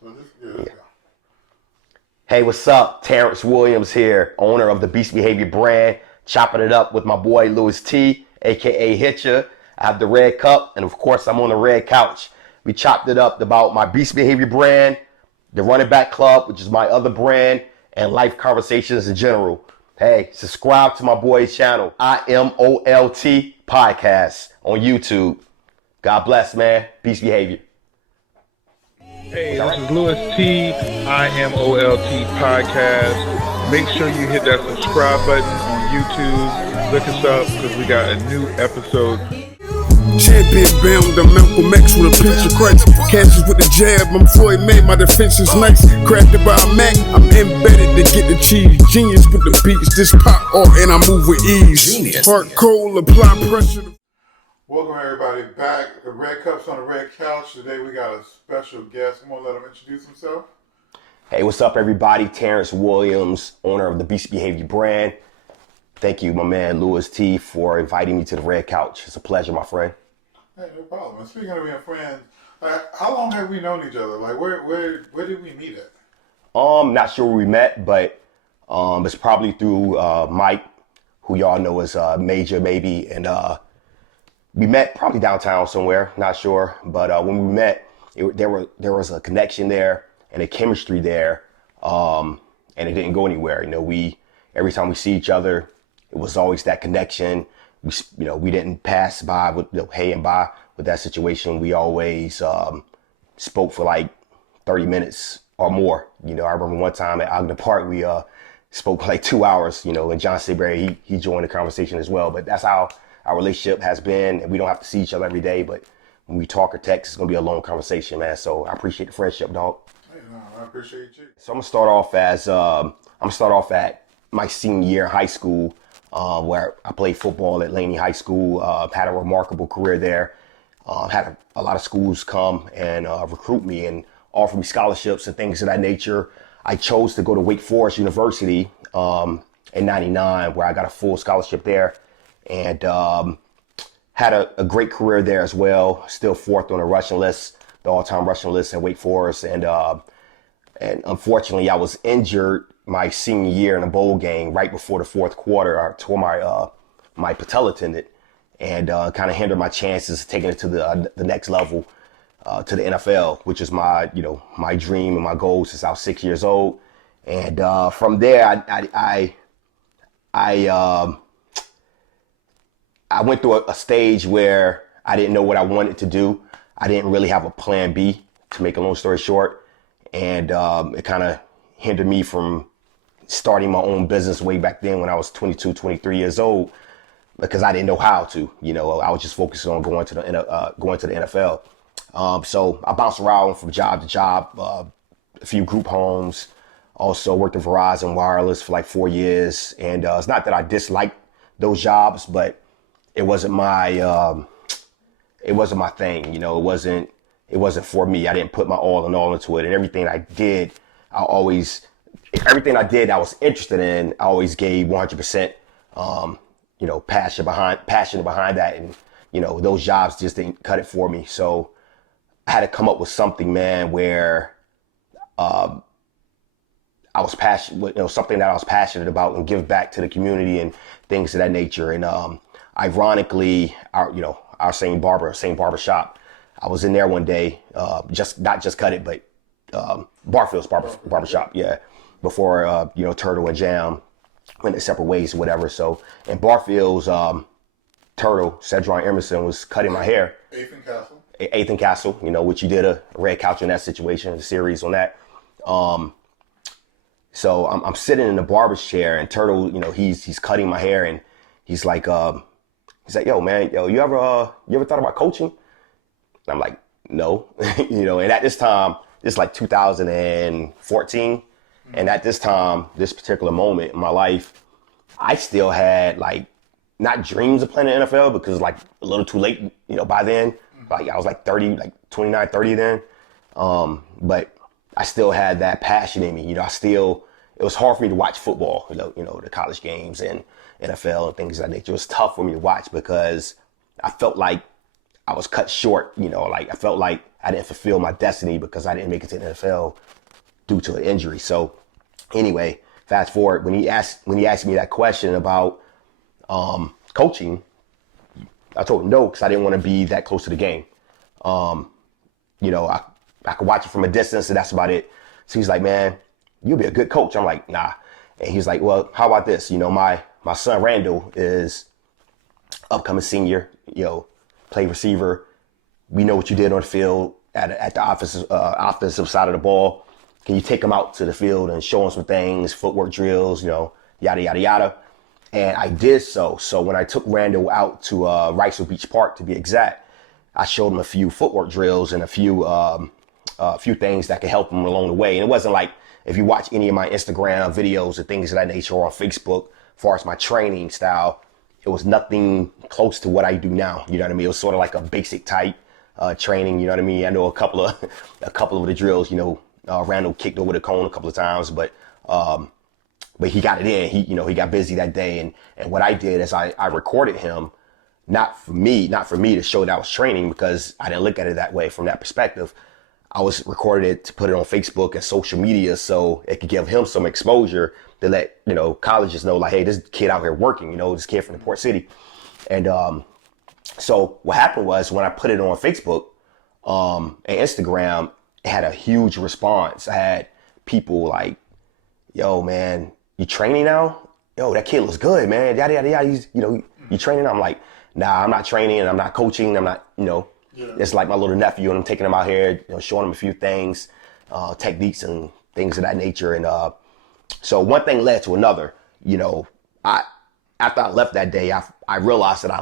Yeah. Hey, what's up? Tarence Williams here, owner of the Beast Behavior brand, chopping it up with my boy Louis T, aka Hitcher. I have the red cup, and of course, I'm on the red couch. We chopped it up about my Beast Behavior brand, the Running Back Club, which is my other brand, and life conversations in general. Hey, subscribe to my boy's channel, IMOLT Podcast on YouTube. God bless, man. Peace behavior. Hey, this is Louis T, IMOLT Podcast. Make sure you hit that subscribe button on YouTube. Look us up because we got a new episode. Champion bound, I'm Malcolm X with a pinch of Christ. Catches with the jab, I'm Floyd May, my defense is nice. Crafted by a Mac, I'm embedded to get the cheese. Genius with the beats, this pop art and I move with ease. Genius. Heart cold, apply pressure. Welcome everybody back. The Red Cup's on the Red Couch. Today we got a special guest. I'm going to let him introduce himself. Hey, what's up everybody? Terrence Williams, owner of the Beast Behavior brand. Thank you, my man Louis T, for inviting me to the Red Couch. It's a pleasure, my friend. Hey, no problem. And speaking of being friends, how long have we known each other? Like, where did we meet at? Not sure where we met, but it's probably through Mike, who y'all know as Major, maybe, and we met probably downtown somewhere, not sure. But when we met, there was a connection there and a chemistry there, and it didn't go anywhere. You know, every time we see each other, it was always that connection. We didn't pass by with hey and bye with that situation. We always spoke for like 30 minutes or more. You know, I remember one time at Ogden Park, we spoke for like 2 hours. You know, and John Seabury, he joined the conversation as well. But that's how our relationship has been, and we don't have to see each other every day, but when we talk or text, it's gonna be a long conversation, man. So I appreciate the friendship, dog. Hey, no, I appreciate you. So I'm gonna start off at my senior year in high school, where I played football at Laney High School. Had a remarkable career there. Had a lot of schools come and recruit me and offer me scholarships and things of that nature. I chose to go to Wake Forest University in '99, where I got a full scholarship there. And had a great career there as well. Still fourth on the rushing list, the all-time rushing list at Wake Forest. And unfortunately, I was injured my senior year in a bowl game right before the fourth quarter. I tore my patella tendon and kind of hindered my chances of taking it to the next level, to the NFL, which is my dream and my goal since I was 6 years old. And from there, I went through a stage where I didn't know what I wanted to do. I didn't really have a plan B, to make a long story short. And it kind of hindered me from starting my own business way back then when I was 22, 23 years old, because I didn't know how to. You know, I was just focused on going to the NFL. So I bounced around from job to job, a few group homes, also worked at Verizon Wireless for like 4 years. And it's not that I disliked those jobs, but it wasn't my thing. You know, it wasn't for me. I didn't put my all into it. And everything I did, I was interested in, I always gave 100%, passion behind that. And, you know, those jobs just didn't cut it for me. So I had to come up with something, man, where, I was passionate, something that I was passionate about and give back to the community and things of that nature. And, ironically, our same barber shop, I was in there one day, not just cut it, but Barfield's barbershop, yeah, before Turtle and Jam went their separate ways or whatever. So in Barfield's, Turtle, Cedron Emerson, was cutting my hair. Eighth and Castle, which you did a Red Couch in that situation, a series on that. So I'm sitting in the barber's chair, and Turtle, he's cutting my hair, and he's like, yo, man, you ever thought about coaching? And I'm like, no, and at this time, it's like 2014. And at this time, this particular moment in my life, I still had like, not dreams of playing in the NFL, because like a little too late, by then. Like I was like 30, like 29, 30 then. But I still had that passion in me. It was hard for me to watch football, the college games and NFL and things of that nature. It was tough for me to watch because I felt like I was cut short, like I felt like I didn't fulfill my destiny because I didn't make it to the NFL due to an injury. So anyway, fast forward, when he asked me that question about coaching, I told him no, because I didn't want to be that close to the game. I could watch it from a distance and that's about it. So he's like, man, you'll be a good coach. I'm like, nah. And he's like, well, how about this? My son Randall is upcoming senior, play receiver. We know what you did on the field at the offensive side of the ball. Can you take him out to the field and show him some things, footwork drills, yada, yada, yada. And I did so. So when I took Randall out to Riceville Beach Park, to be exact, I showed him a few footwork drills and a few things that could help him along the way. And it wasn't like, if you watch any of my Instagram videos and things of that nature or on Facebook, as far as my training style, it was nothing close to what I do now. You know what I mean? It was sort of like a basic type training. You know what I mean? I know a couple of the drills. Randall kicked over the cone a couple of times, but he got it in. He got busy that day, and what I did is I recorded him, not for me to show that I was training, because I didn't look at it that way from that perspective. I was recorded it to put it on Facebook and social media so it could give him some exposure to let, colleges know, like, hey, this kid out here working, this kid from the Port City. And so what happened was, when I put it on Facebook and Instagram, it had a huge response. I had people like, yo, man, you training now? Yo, that kid looks good, man. Yada, yada, yada. He's, you training? I'm like, nah, I'm not training. I'm not coaching. I'm not, It's like my little nephew, and I'm taking him out here, showing him a few things, techniques and things of that nature. And so one thing led to another. After I left that day, I realized that I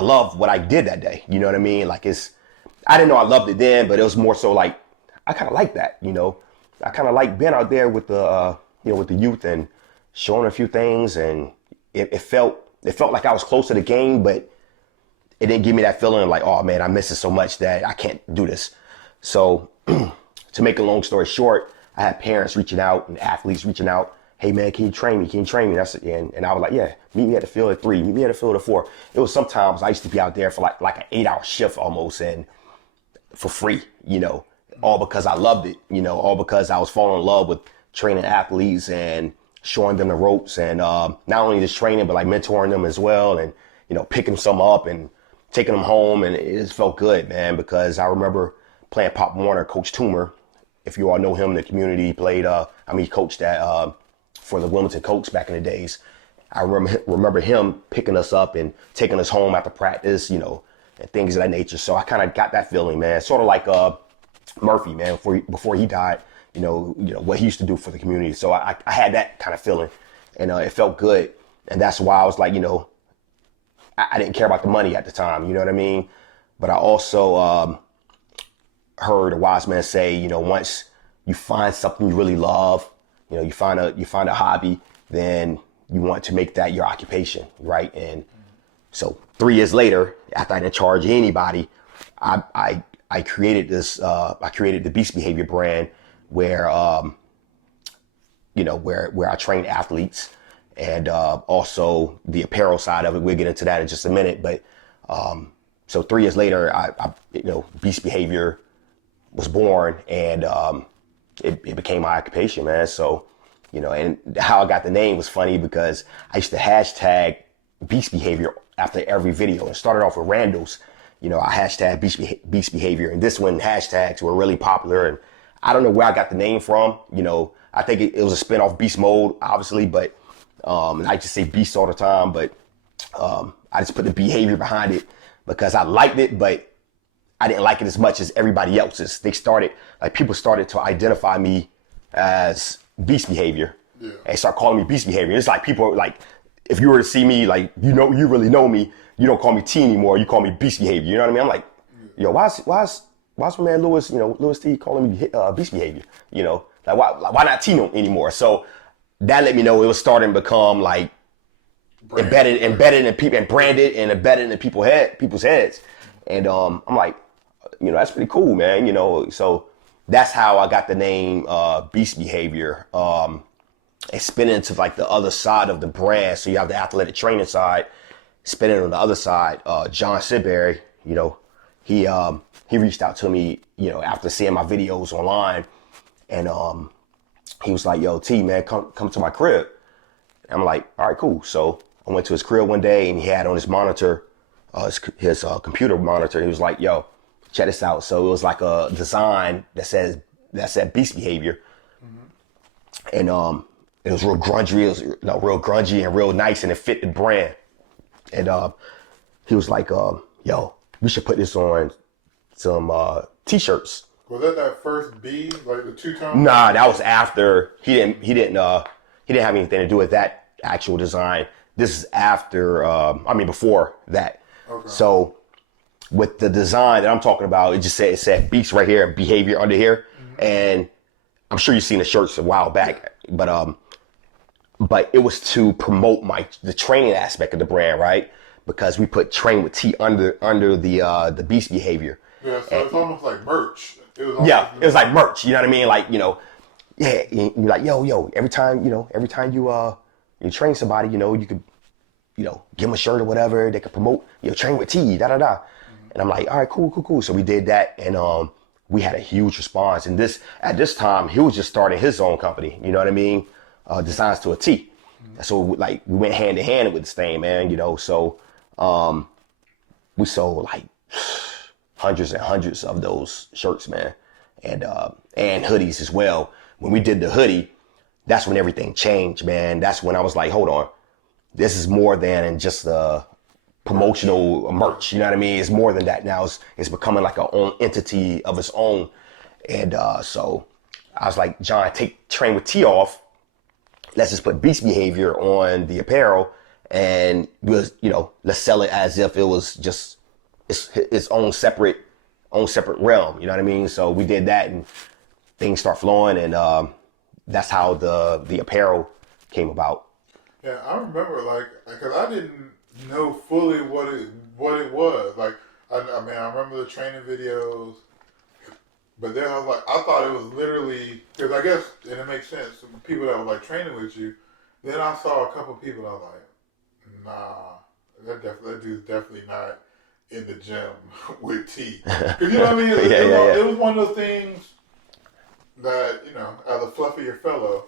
love what I did that day. You know what I mean? Like, I didn't know I loved it then, but it was more so like, I kind of like that. I kind of like being out there with the with the youth and showing a few things, and it felt like I was close to the game, but it didn't give me that feeling of like, oh man, I miss it so much that I can't do this. So to make a long story short, I had parents reaching out and athletes reaching out. Hey man, can you train me? Can you train me? And I was like, yeah, meet me at the field at 3, meet me at the field at 4. It was sometimes I used to be out there for like an 8-hour shift almost, and for free, all because I loved it, all because I was falling in love with training athletes and showing them the ropes, and not only just training, but like mentoring them as well, and, picking some up and taking them home. And it just felt good, man, because I remember playing Pop Warner, Coach Toomer. If you all know him in the community, he played, he coached for the Wilmington Colts back in the days. I remember him picking us up and taking us home after practice, and things of that nature. So I kind of got that feeling, man. Sort of like Murphy, man, before he died, what he used to do for the community. So I had that kind of feeling, and it felt good. And that's why I was like, I didn't care about the money at the time, you know what I mean? But I also heard a wise man say, once you find something you really love, you find a hobby, then you want to make that your occupation, right? And so 3 years later, after I didn't charge anybody, I created this. I created the Beast Behavior brand, where where I train athletes, and also the apparel side of it. We'll get into that in just a minute. But so 3 years later, I Beast Behavior was born, and it became my occupation, man. So and how I got the name was funny, because I used to hashtag Beast Behavior after every video. It started off with Randall's. I hashtag Beast Behavior, and this one hashtags were really popular, and I don't know where I got the name from. I think it was a spinoff, Beast Mode, obviously, but and I just say Beast all the time, but I just put the behavior behind it because I liked it, but I didn't like it as much as everybody else's. People started to identify me as Beast Behavior, and start calling me Beast Behavior. It's like people like, if you were to see me, like, you really know me, you don't call me T anymore, you call me Beast Behavior. You know what I mean? I'm like, yo, why's my man Lewis, Lewis T calling me Beast Behavior? Like why not T anymore? So that let me know it was starting to become like embedded in people, and branded and embedded in people's heads. And I'm like, that's pretty cool, man. So that's how I got the name Beast Behavior. It's spin into like the other side of the brand. So you have the athletic training side. spinning on the other side, John Sidbury, he reached out to me, after seeing my videos online, and he was like, "Yo, T, man, come to my crib." And I'm like, "All right, cool." So I went to his crib one day, and he had on his monitor, his computer monitor. He was like, "Yo, check this out." So it was like a design that said Beast Behavior, and it was real grungy. It was real grungy and real nice, and it fit the brand. And he was like, "Yo, we should put this on some t-shirts." Was that first B, like the two-tone? Nah, that was after. He didn't have anything to do with that actual design. This is after. Before that. Okay. So with the design that I'm talking about, it said Beast right here and Behavior under here, and I'm sure you've seen the shirts a while back, but it was to promote the training aspect of the brand, right? Because we put Train with T under the Beast Behavior. Yeah, so it's almost like merch. It was like merch. You know what I mean? Like, you're like, yo, every time you train somebody, you could, give them a shirt or whatever. They could promote, Train with T, da da da. And I'm like, all right, cool. So we did that, and we had a huge response. And at this time, he was just starting his own company. You know what I mean? Designs to a T. So we went hand in hand with this thing, man. So we sold like hundreds and hundreds of those shirts, man, and hoodies as well. When we did the hoodie, that's when everything changed, man. That's when I was like, hold on, this is more than just the promotional merch. You know what I mean? It's more than that now. It's becoming like a own entity of its own. And so I was like, John, take Train with T off. Let's just put Beast Behavior on the apparel, and let's sell it as if it was just its own separate realm. You know what I mean? So we did that, and things start flowing, and that's how the apparel came about. Yeah, I remember because I didn't know fully what it was. Like I remember the training videos, but then I was like, I thought it was literally, because I guess, and it makes sense, people that were like training with you. Then I saw a couple people, I was like, nah, that dude's definitely not in the gym with T. Because you know what I mean? It was one of those things that, as a fluffier fellow,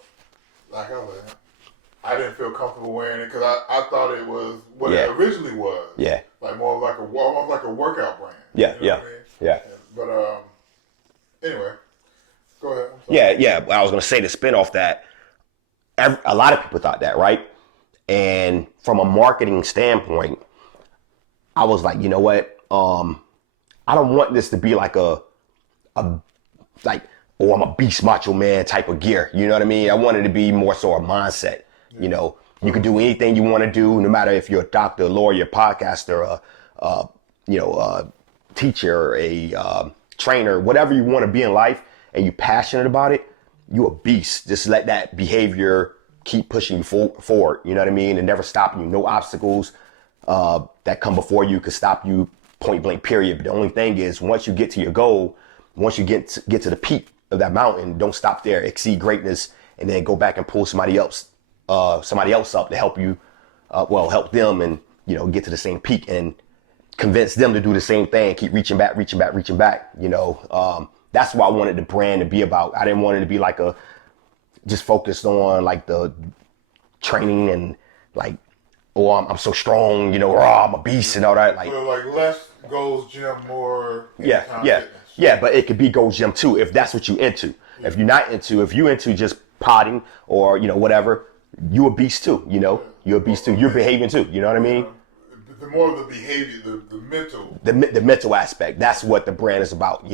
like I was like, I didn't feel comfortable wearing it because I thought it was what it originally was. Yeah. Like more of almost like a workout brand. Yeah, you know what I mean? Yeah. But anyway, go ahead. Yeah. I was gonna say to spin off that. A lot of people thought that, right? And from a marketing standpoint, I was like, you know what? I don't want this to be like I'm a beast macho man type of gear. You know what I mean? I wanted it to be more so a mindset. Yeah. You can do anything you want to do, no matter if you're a doctor, a lawyer, a podcaster, a teacher, a trainer, whatever you want to be in life, and you're passionate about it, you're a beast. Just let that behavior keep pushing you forward. You know what I mean? And never stopping you. No obstacles that come before you could stop you, point blank, period. But the only thing is, once you get to your goal, once you get to the peak of that mountain, don't stop there. Exceed greatness, and then go back and pull somebody else up to help you, help them, and get to the same peak and convince them to do the same thing. Keep reaching back. That's what I wanted the brand to be about. I didn't want it to be like just focused on like the training and like, I'm so strong, I'm a beast and all that. Like, so like less Gold's Gym, more fitness. Yeah, but it could be Gold's Gym too if that's what you're into. Yeah. If you're into just potting or whatever, you a beast too. You're a beast too. You're behaving too. You know what I mean? The more of the behavior, the mental. The mental aspect. That's what the brand is about.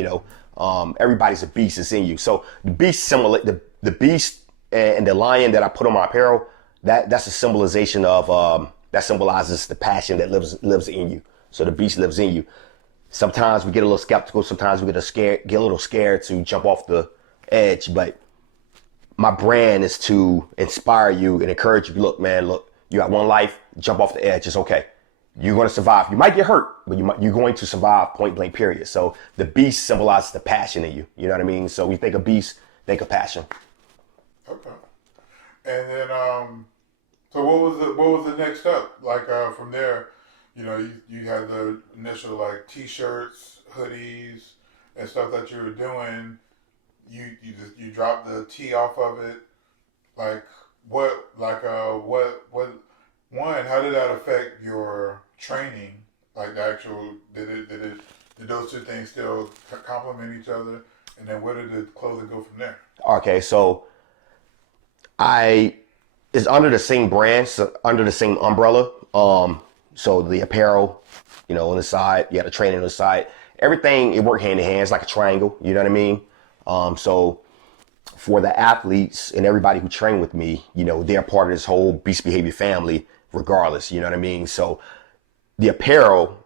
Everybody's a beast. It's in you. So the beast the beast and the lion that I put on my apparel. That's a symbolization of that symbolizes the passion that lives in you. So the beast lives in you. Sometimes we get a little skeptical. Sometimes we get a little scared to jump off the edge. But my brand is to inspire you and encourage you. Look, you got one life. Jump off the edge. It's okay. You're going to survive. You might get hurt, but you're going to survive, point blank, period. So the beast symbolizes the passion in you. You know what I mean? So we think of beast, think of passion. Okay. And then, so what was the next step? Like from there, you had the initial like T-shirts, hoodies, and stuff that you were doing. You dropped the T off of it. Like what one? How did that affect your training? Like the actual did those two things still complement each other? And then where did the clothing go from there? Okay, so it's under the same brand, so under the same umbrella. So the apparel, on the side, you got the training on the side. Everything, it worked hand in hand. It's like a triangle, you know what I mean? So for the athletes and everybody who train with me, they're part of this whole Beast Behavior family regardless, you know what I mean? So the apparel,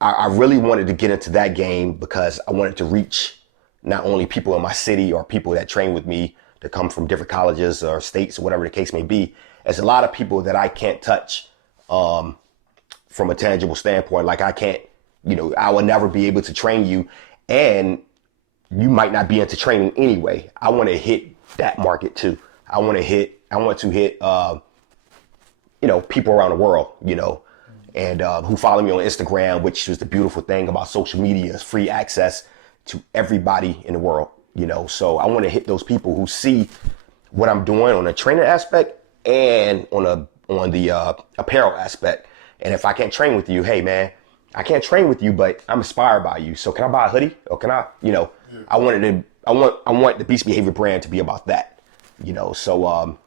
I really wanted to get into that game because I wanted to reach not only people in my city or people that train with me that come from different colleges or states or whatever the case may be. There's a lot of people that I can't touch from a tangible standpoint. Like I can't, I will never be able to train you, and you might not be into training anyway. I want to hit that market too. I want to hit people around the world, and who follow me on Instagram, which is the beautiful thing about social media, is free access to everybody in the world, So I want to hit those people who see what I'm doing on the training aspect and on the apparel aspect. And if I can't train with you, hey man, I can't train with you, but I'm inspired by you. So can I buy a hoodie? Or can I, I want the Beast Behavior brand to be about that, So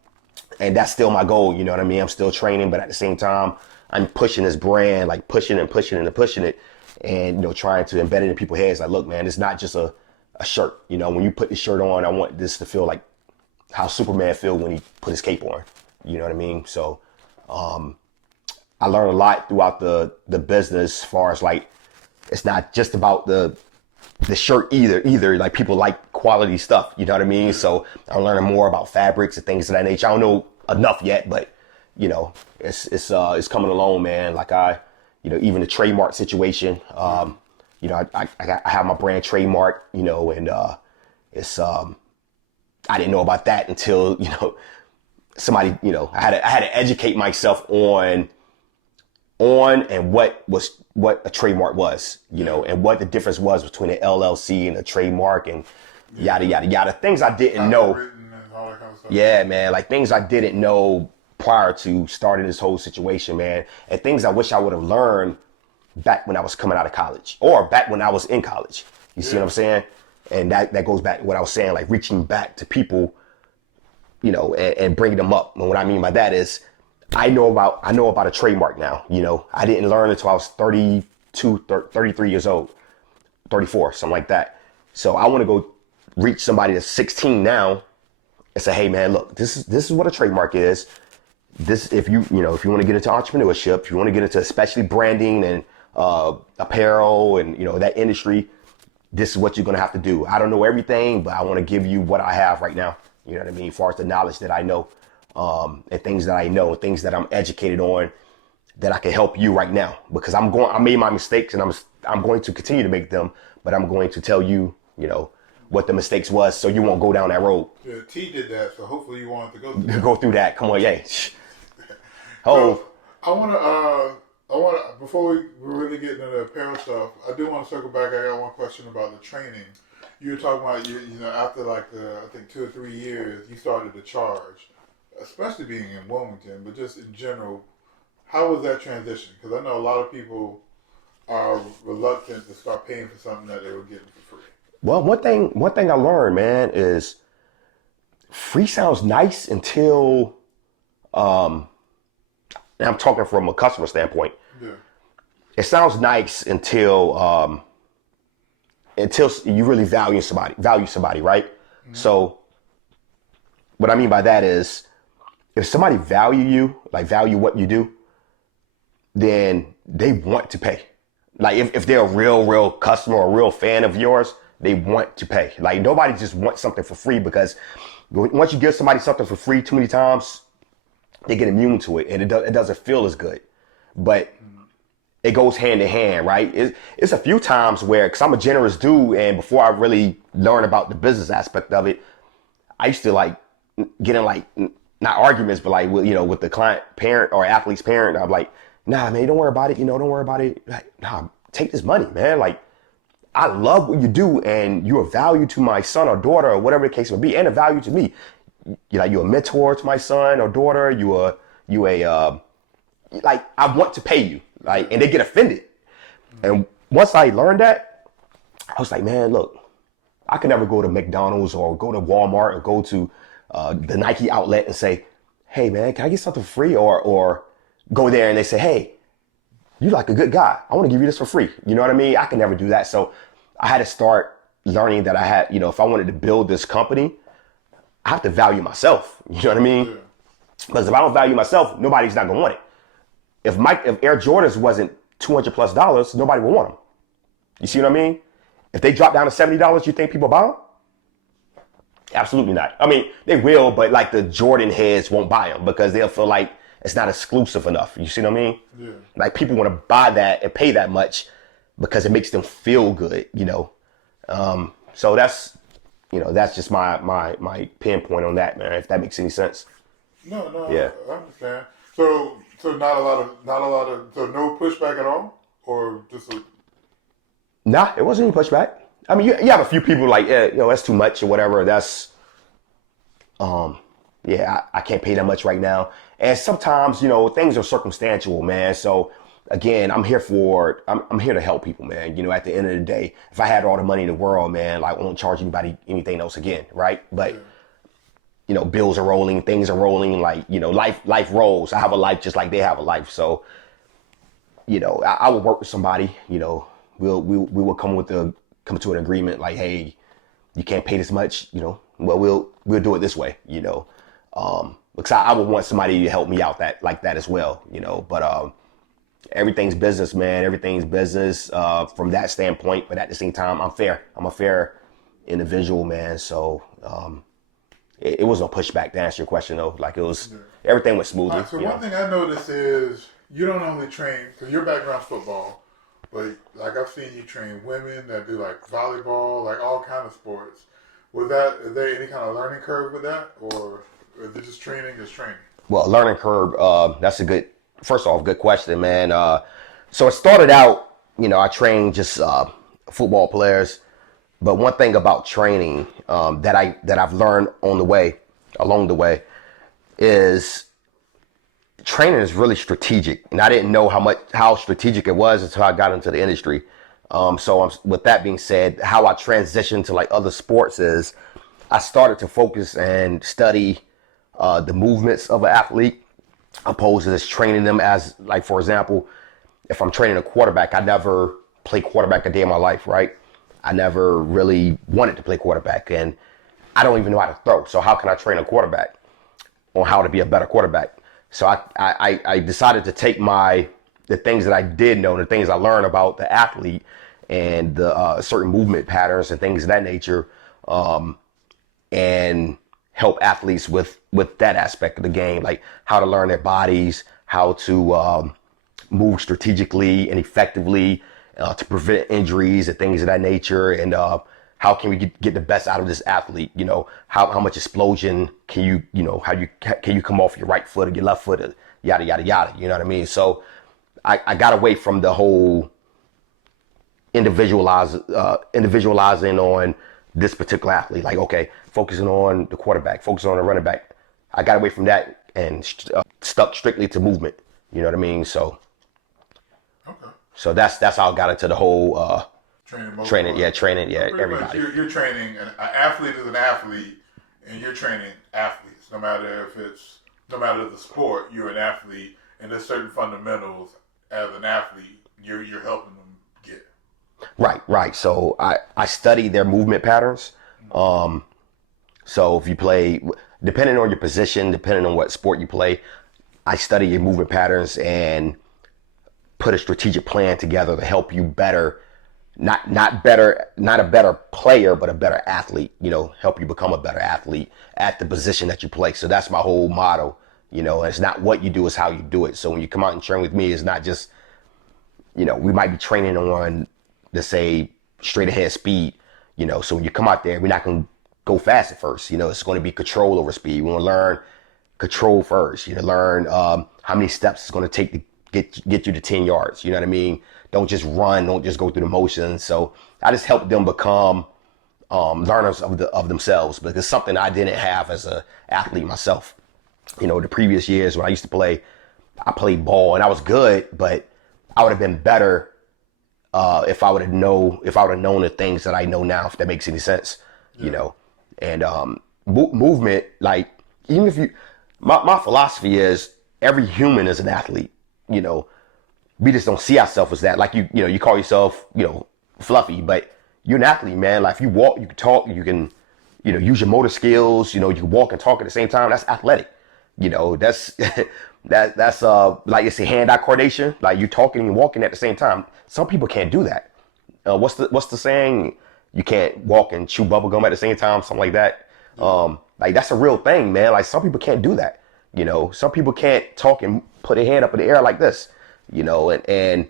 and that's still my goal, you know what I mean? I'm still training, but at the same time, I'm pushing this brand, like pushing and pushing and pushing it, and trying to embed it in people's heads. Like, look, man, it's not just a shirt. When you put this shirt on, I want this to feel like how Superman feel when he put his cape on. You know what I mean? So I learned a lot throughout the business as far as like, it's not just about the shirt either. Like people like quality stuff, you know what I mean? So I'm learning more about fabrics and things of that nature. I don't know enough yet, but it's coming along, man. Like even the trademark situation, I have my brand trademark, and it's I didn't know about that until somebody, I had to educate myself on and what a trademark was, and what the difference was between an LLC and a trademark and yada yada yada, things I didn't know. And all that kind of stuff. Yeah, man, like things I didn't know prior to starting this whole situation, man, and things I wish I would have learned back when I was coming out of college or back when I was in college. You see what I'm saying? And that goes back to what I was saying, like reaching back to people, and bringing them up. And what I mean by that is I know about a trademark now. I didn't learn until I was 33 years old, 34, something like that. So I want to go reach somebody that's 16 now and say, hey man, look, this is what a trademark is. This, if you want to get into entrepreneurship, if you want to get into especially branding and apparel and that industry, this is what you're gonna have to do. I don't know everything, but I want to give you what I have right now. You know what I mean? As far as the knowledge that I know, and things that I know, and things that I'm educated on, that I can help you right now. Because I made my mistakes, and I'm going to continue to make them, but I'm going to tell you, what the mistakes was, so you won't go down that road. Yeah, T did that, so hopefully you want to go through that. Go through that. Come on, yeah. So I want to, before we really get into the apparel stuff, I do want to circle back. I got one question about the training. You were talking about, after like I think 2 or 3 years, you started to charge, especially being in Wilmington, but just in general, how was that transition? Because I know a lot of people are reluctant to start paying for something that they were getting for free. Well, one thing I learned, man, is free sounds nice until, and I'm talking from a customer standpoint. Yeah. It sounds nice until you really value somebody, right? Mm-hmm. So what I mean by that is, if somebody value what you do, then they want to pay. Like if they're a real customer or a real fan of yours, they want to pay. Like nobody just wants something for free, because once you give somebody something for free too many times, they get immune to it, and it doesn't feel as good. But it goes hand in hand, right? It's a few times where, because I'm a generous dude, and before I really learned about the business aspect of it, I used to like get in like, not arguments, but like with the client parent or athlete's parent, I'm like, nah, man, don't worry about it. Don't worry about it. Like, nah, take this money, man. Like, I love what you do, and you're a value to my son or daughter or whatever the case may be, and a value to me. You're a mentor to my son or daughter. Like, I want to pay you. Like, and they get offended. And once I learned that, I was like, man, look, I could never go to McDonald's or go to Walmart or go to the Nike outlet and say, hey, man, can I get something free? Or go there and they say, hey, you like a good guy. I want to give you this for free. You know what I mean? I can never do that. So I had to start learning that I had, if I wanted to build this company, I have to value myself. You know what I mean? Yeah. Because if I don't value myself, nobody's not going to want it. If Air Jordans wasn't $200+ nobody would want them. You see what I mean? If they drop down to $70, you think people buy them? Absolutely not. I mean, they will, but like the Jordan heads won't buy them because they'll feel like it's not exclusive enough. You see what I mean? Yeah. Like people want to buy that and pay that much because it makes them feel good, So that's just my pinpoint on that, man. If that makes any sense. No, yeah. I understand. So not a lot of, so no pushback at all, or just a. Nah, it wasn't any pushback. I mean, you have a few people like, that's too much or whatever. That's, I can't pay that much right now. And sometimes, things are circumstantial, man. So again, I'm here to help people, man. At the end of the day, if I had all the money in the world, man, like I won't charge anybody anything else again, right? But, bills are rolling, things are rolling, like, life rolls. I have a life just like they have a life. So, I would work with somebody, we will come to an agreement like, hey, you can't pay this much, well, we'll do it this way, because I would want somebody to help me out like that as well, but everything's business, man. Everything's business from that standpoint. But at the same time, I'm fair. I'm a fair individual, man. So it was no pushback to answer your question, though. Like everything went smoothly. So one thing I noticed is you don't only train, because your background's football, but like I've seen you train women that do like volleyball, like all kind of sports. Is there any kind of learning curve with that, or is it just training? Well, learning curve. That's first off, good question, man. So it started out, I trained just football players, but one thing about training that I've learned along the way, is training is really strategic, and I didn't know how strategic it was until I got into the industry. So with that being said, how I transitioned to like other sports is I started to focus and study the movements of an athlete, opposed to just training them as, like, for example, if I'm training a quarterback, I never played quarterback a day in my life, right? I never really wanted to play quarterback, and I don't even know how to throw. So how can I train a quarterback on how to be a better quarterback? So I decided to take the things that I did know, the things I learned about the athlete and the certain movement patterns and things of that nature, and help athletes with that aspect of the game, like how to learn their bodies, how to move strategically and effectively to prevent injuries and things of that nature, and how can we get the best out of this athlete? How much explosion can you come off your right foot or your left foot, yada yada yada. You know what I mean? So I got away from the whole individualizing on this particular athlete. Like, okay, focusing on the quarterback, focusing on the running back. I got away from that and stuck strictly to movement. You know what I mean? So, okay. So that's how I got into the whole training. Yeah, everybody. You're training an athlete is an athlete, and you're training athletes. No matter the sport, you're an athlete, and there's certain fundamentals as an athlete you're helping them get. Right. So I study their movement patterns. So if you play, depending on your position, depending on what sport you play, I study your movement patterns and put a strategic plan together to help you better, not a better player, but a better athlete, help you become a better athlete at the position that you play. So that's my whole motto, it's not what you do, it's how you do it. So when you come out and train with me, it's not just, we might be training on, let's say, straight ahead speed, so when you come out there, we're not going to go fast at first. It's going to be control over speed. We want to learn control first. Learn how many steps it's going to take to get you to 10 yards. You know what I mean? Don't just run. Don't just go through the motions. So I just help them become learners of themselves, because it's something I didn't have as an athlete myself. You know, the previous years when I used to play, I played ball and I was good, but I would have been better if I would have known the things that I know now, if that makes any sense. Yeah. You know, and movement, like, even if you, my philosophy is every human is an athlete. You know, we just don't see ourselves as that. Like, you know, you call yourself, you know, fluffy, but you're an athlete, man. Like, if you walk, you can talk, you can, you know, use your motor skills. You know, you can walk and talk at the same time. That's athletic. You know, that's that's like, it's a hand-eye coordination. Like, you're talking and walking at the same time. Some people can't do that. What's the saying? You can't walk and chew bubble gum at the same time, something like that. Like, that's a real thing, man. Like, some people can't do that. You know, some people can't talk and put their hand up in the air like this. You know, and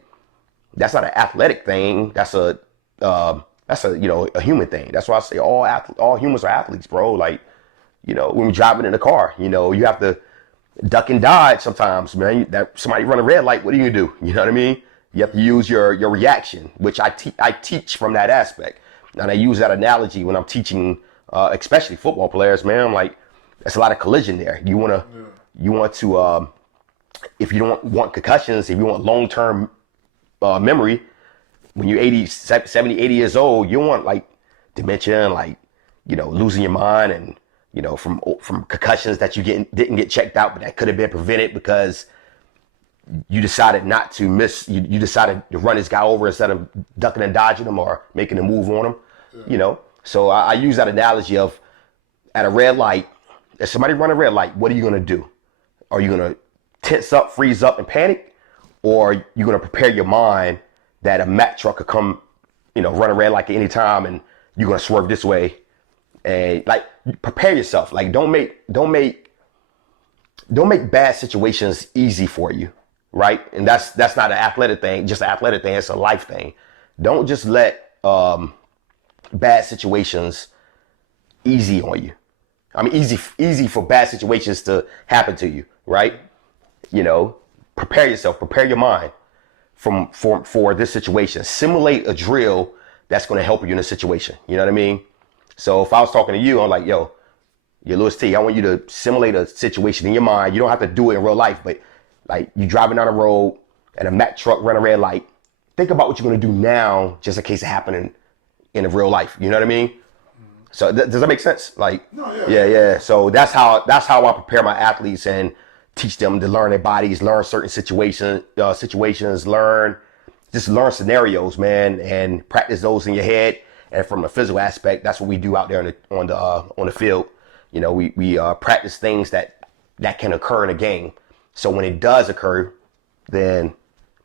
that's not an athletic thing. That's a you know, a human thing. That's why I say all humans are athletes, bro. Like, you know, when you're driving in the car, you know, you have to duck and dodge sometimes, man. That somebody run a red light, what are you gonna do? You know what I mean? You have to use your reaction, which I teach from that aspect. And I use that analogy when I'm teaching, especially football players, man. I'm like, there's a lot of collision there. You want to, if you don't want concussions, if you want long-term memory, when you're 70, 80 years old, you want, like, dementia and, like, you know, losing your mind, and, you know, from concussions that you didn't get checked out, but that could have been prevented because you decided not to miss. You decided to run this guy over instead of ducking and dodging him or making a move on him. Yeah. You know, so I use that analogy of, at a red light, if somebody run a red light, what are you gonna do? Are you gonna tense up, freeze up, and panic, or are you gonna prepare your mind that a Mack truck could come, you know, run a red light at any time, and you're gonna swerve this way, and, like, prepare yourself. Like, don't make bad situations easy for you, right? And that's not an athletic thing, just an athletic thing. It's a life thing. Don't just let bad situations easy on you. I mean, easy for bad situations to happen to you, right? You know, prepare yourself, prepare your mind for this situation. Simulate a drill that's going to help you in a situation. You know what I mean? So if I was talking to you, I'm like, yo, you're Lewis T. I want you to simulate a situation in your mind. You don't have to do it in real life, but, like, you driving down the road and a Mack truck run a red light. Think about what you're going to do now, just in case it happened in real life. You know what I mean? So does that make sense? Like, no, yeah. So that's how I prepare my athletes and teach them to learn their bodies, learn certain situations, learn scenarios, man, and practice those in your head. And from a physical aspect, that's what we do out there on the field. You know, we practice things that can occur in a game. So when it does occur, then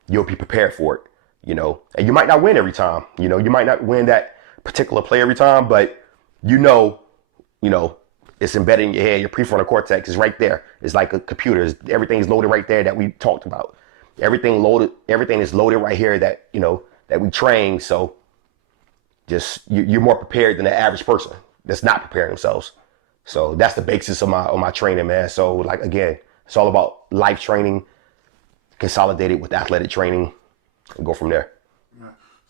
you'll be prepared for it. You know, and you might not win every time. You know, you might not win that particular play every time, but you know, it's embedded in your head. Your prefrontal cortex is right there. It's like a computer. Everything's loaded right there that we talked about. Everything is loaded right here that, you know, that we train. So just you're more prepared than the average person that's not preparing themselves. So that's the basis of my training, man. So, like, again, it's all about life training, consolidated with athletic training, and go from there.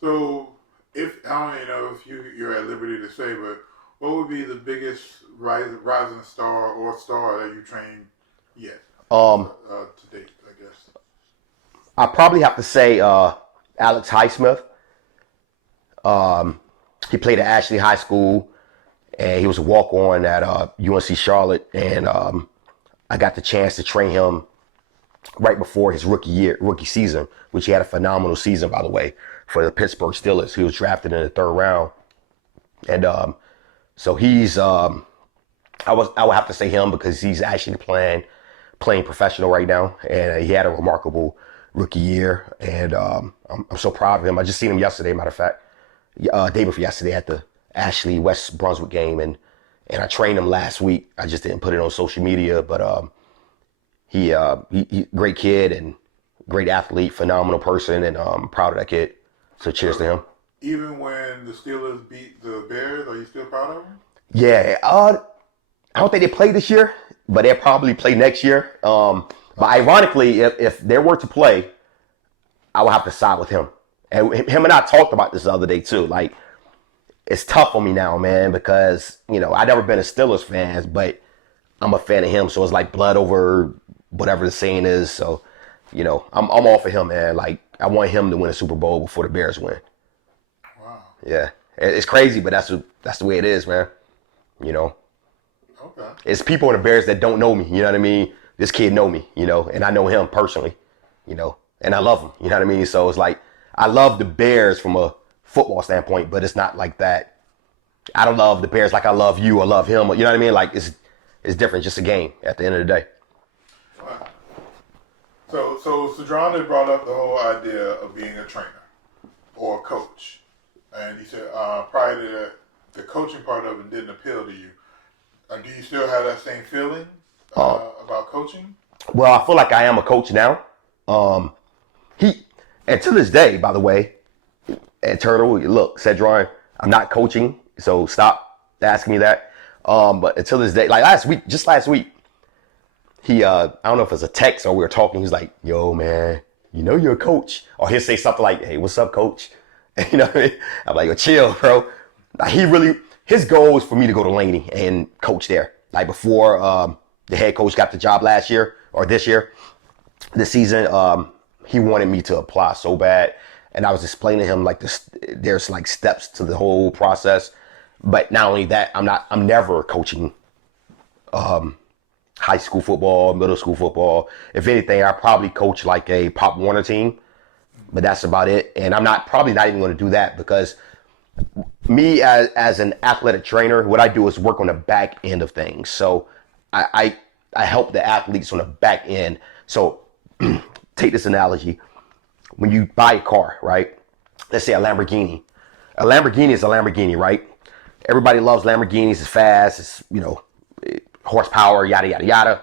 So, if I don't even know if you're at liberty to say, but what would be the biggest rising star or star that you trained yet to date, I guess? I probably have to say Alex Highsmith. He played at Ashley High School, and he was a walk-on at UNC Charlotte, and I got the chance to train him right before his rookie season, which he had a phenomenal season, by the way, for the Pittsburgh Steelers. He was drafted in the 3rd round, and so he's I would have to say him because he's actually playing professional right now, and he had a remarkable rookie year, and I'm so proud of him. I just seen him yesterday, matter of fact, day before yesterday at the Ashley West Brunswick game, and I trained him last week. I just didn't put it on social media, but he great kid and great athlete, phenomenal person, and I'm proud of that kid. So cheers to him. Even when the Steelers beat the Bears, are you still proud of them? Yeah, I don't think they play this year, but they'll probably play next year. But ironically, if they were to play, I would have to side with him. And him and I talked about this the other day too. Like, it's tough on me now, man, because, you know, I've never been a Steelers fan, but I'm a fan of him. So it's like blood over whatever the saying is. So, you know, I'm all for him, man. Like, I want him to win a Super Bowl before the Bears win. Wow. Yeah. It's crazy, but that's the way it is, man. You know? Okay. It's people in the Bears that don't know me, you know what I mean? This kid know me, you know, and I know him personally, you know, and I love him, you know what I mean? So it's like, I love the Bears from a football standpoint, but it's not like that. I don't love the Bears like I love you or love him, you know what I mean? Like, it's different, just a game at the end of the day. Wow. So Cedron had brought up the whole idea of being a trainer or a coach. And he said prior to that, the coaching part of it didn't appeal to you. Do you still have that same feeling about coaching? Well, I feel like I am a coach now. And to this day, by the way, and Turtle, look, Cedron, I'm not coaching, so stop asking me that. But until this day, like last week, he, I don't know if it's a text or we were talking, he's like, yo, man, you know you're a coach. Or he'll say something like, hey, what's up, coach? And, you know what I mean? I'm like, yo, chill, bro. Like, his goal is for me to go to Laney and coach there. Like before the head coach got the job last year or this season, he wanted me to apply so bad. And I was explaining to him like there's like steps to the whole process. But not only that, I'm never coaching high school football, middle school football. If anything, I probably coach like a Pop Warner team, but that's about it. And I'm probably not even going to do that because me as an athletic trainer, what I do is work on the back end of things. So I help the athletes on the back end. So take this analogy. When you buy a car, right? Let's say a Lamborghini. A Lamborghini is a Lamborghini, right? Everybody loves Lamborghinis. It's fast. It's, you know, horsepower, yada, yada, yada.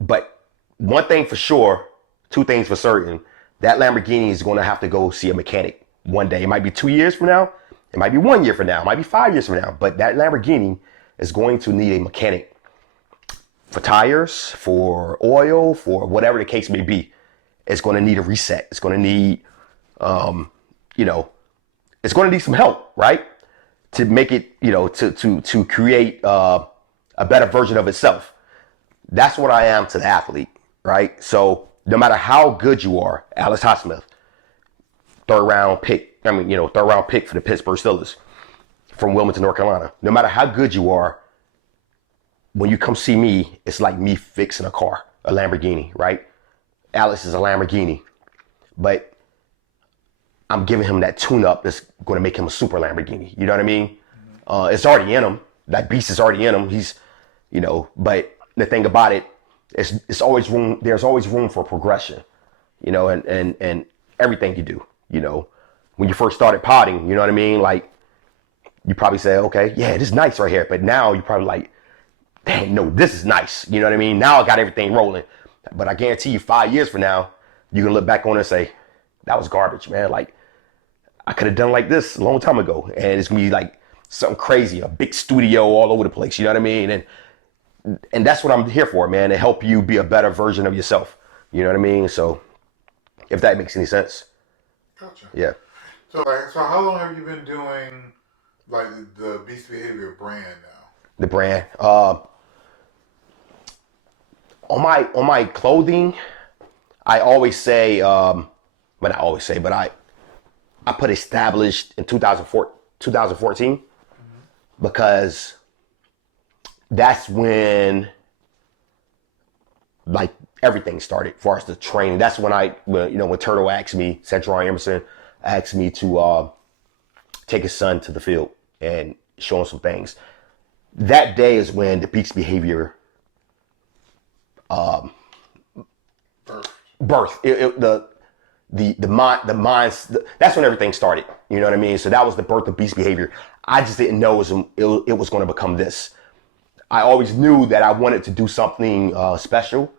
But one thing for sure, two things for certain, that Lamborghini is going to have to go see a mechanic one day. It might be 2 years from now. It might be 1 year from now. It might be 5 years from now. But that Lamborghini is going to need a mechanic for tires, for oil, for whatever the case may be. It's going to need a reset. It's going to need, you know, it's going to need some help, right? To make it, you know, to create a better version of itself. That's what I am to the athlete, right? So no matter how good you are, Alex Highsmith, third round pick for the Pittsburgh Steelers from Wilmington, North Carolina. No matter how good you are, when you come see me, it's like me fixing a car, a Lamborghini, right? Alex is a Lamborghini, but I'm giving him that tune-up that's going to make him a super Lamborghini. You know what I mean? It's already in him. That beast is already in him. He's, you know, but the thing about it, it's always room. There's always room for progression, you know, and everything you do, you know, when you first started potting, you know what I mean? Like, you probably say, okay, yeah, this is nice right here. But now you're probably like, dang, no, this is nice. You know what I mean? Now I got everything rolling. But I guarantee you 5 years from now, you can look back on it and say, that was garbage, man. Like, I could have done like this a long time ago. And it's going to be like something crazy, a big studio all over the place. You know what I mean? And that's what I'm here for, man, to help you be a better version of yourself. You know what I mean? So if that makes any sense. Gotcha. Yeah. So how long have you been doing like the Beast Behavior brand now? The brand. On my clothing, I always say, but not always say, but I put established in 2014 because that's when like everything started as far as the training. That's when when Turtle asked me, Cedron Emerson asked me to take his son to the field and show him some things. That day is when the Beast Behavior birth. The minds. That's when everything started. You know what I mean? So that was the birth of Beast Behavior. I just didn't know it was going to become this. I always knew that I wanted to do something special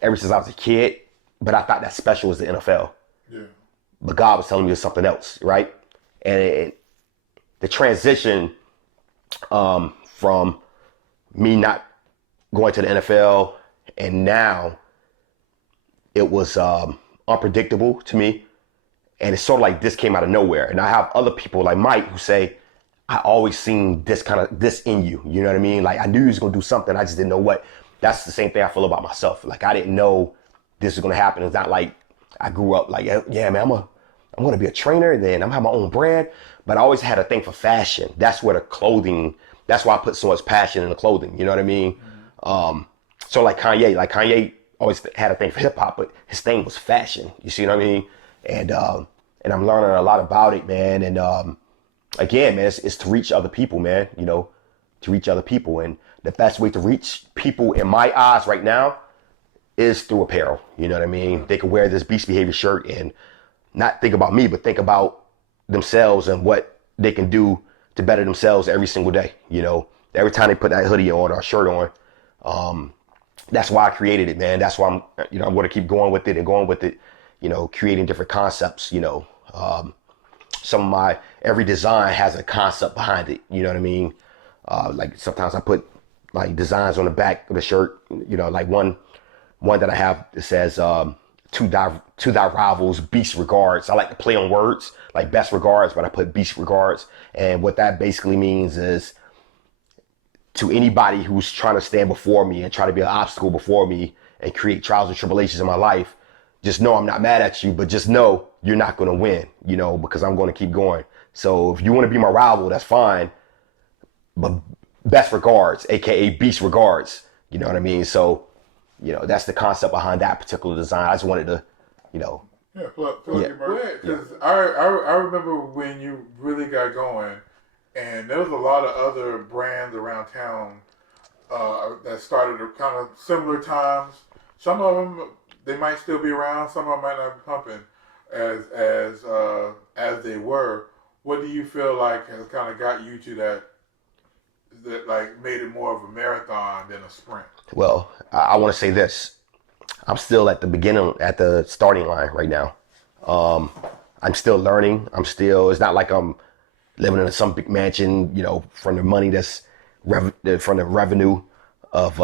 ever since I was a kid, but I thought that special was the NFL. Yeah. But God was telling me it was something else, right? And the transition from me not going to the NFL and now it was unpredictable to me. And it's sort of like this came out of nowhere. And I have other people like Mike who say, I always seen this in you. You know what I mean? Like I knew you was gonna do something. I just didn't know what. That's the same thing I feel about myself. Like I didn't know this was gonna happen. It's not like I grew up like, yeah, man, I'm gonna be a trainer. Then I'm gonna have my own brand. But I always had a thing for fashion. That's where the clothing. That's why I put so much passion in the clothing. You know what I mean? So like Kanye always had a thing for hip hop, but his thing was fashion. You see what I mean? And I'm learning a lot about it, man. And again, man, it's to reach other people, man. You know, to reach other people, and the best way to reach people in my eyes right now is through apparel. You know what I mean? They can wear this Beast Behavior shirt and not think about me, but think about themselves and what they can do to better themselves every single day. You know, every time they put that hoodie on or shirt on. That's why I created it, man. That's why I'm going to keep going with it and going with it. You know, creating different concepts. You know, every design has a concept behind it. You know what I mean? Like sometimes I put like designs on the back of the shirt. You know, like one that I have that says to thy rivals, beast regards. I like to play on words, like best regards, but I put beast regards. And what that basically means is to anybody who's trying to stand before me and try to be an obstacle before me and create trials and tribulations in my life, just know I'm not mad at you, but just know you're not going to win, you know, because I'm going to keep going. So if you want to be my rival, that's fine. But best regards, aka beast regards. You know what I mean? So, you know, that's the concept behind that particular design. I just wanted to, you know. Yeah, plug your merch. Because I remember when you really got going, and there was a lot of other brands around town that started at kind of similar times. Some of them, they might still be around. Some of them might not be pumping as they were. What do you feel like has kind of got you to that like made it more of a marathon than a sprint? Well, I want to say this. I'm still at the starting line right now. I'm still learning. It's not like I'm living in some big mansion, you know, from the money from the revenue of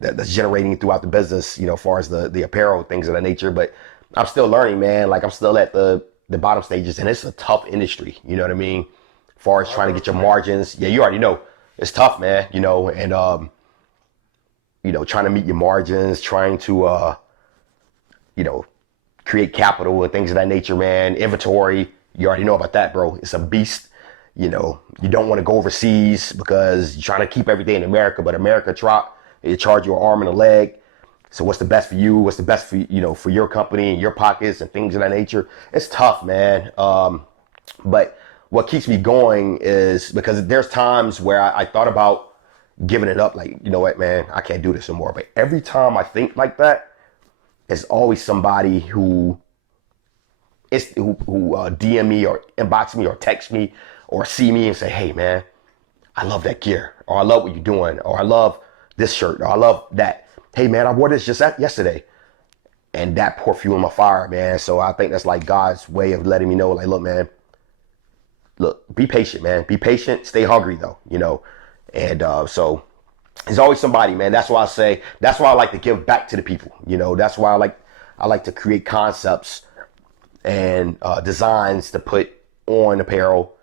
that's generating throughout the business, you know, as far as the apparel, things of that nature. But I'm still learning, man. Like I'm still at the bottom stages, and it's a tough industry. You know what I mean? As far as trying to get your margins. Yeah, you already know. It's tough, man, you know, and you know, trying to meet your margins, trying to you know, create capital and things of that nature, man. Inventory, you already know about that, bro. It's a beast. You know, you don't want to go overseas because you're trying to keep everything in America, but America they charge you an arm and a leg. So what's the best for you? What's the best for, you know, for your company and your pockets and things of that nature? It's tough, man. But what keeps me going is because there's times where I thought about giving it up. Like, you know what, man, I can't do this anymore. But every time I think like that, there's always somebody who DM me or inbox me or text me or see me and say, hey, man, I love that gear, or I love what you're doing, or I love this shirt, or I love that. Hey, man, I wore this just yesterday. And that poured fuel in my fire, man. So I think that's like God's way of letting me know, like, look, man, be patient, man. Be patient. Stay hungry, though, you know. And so there's always somebody, man. That's why I like to give back to the people. You know, that's why I like to create concepts and designs to put on apparel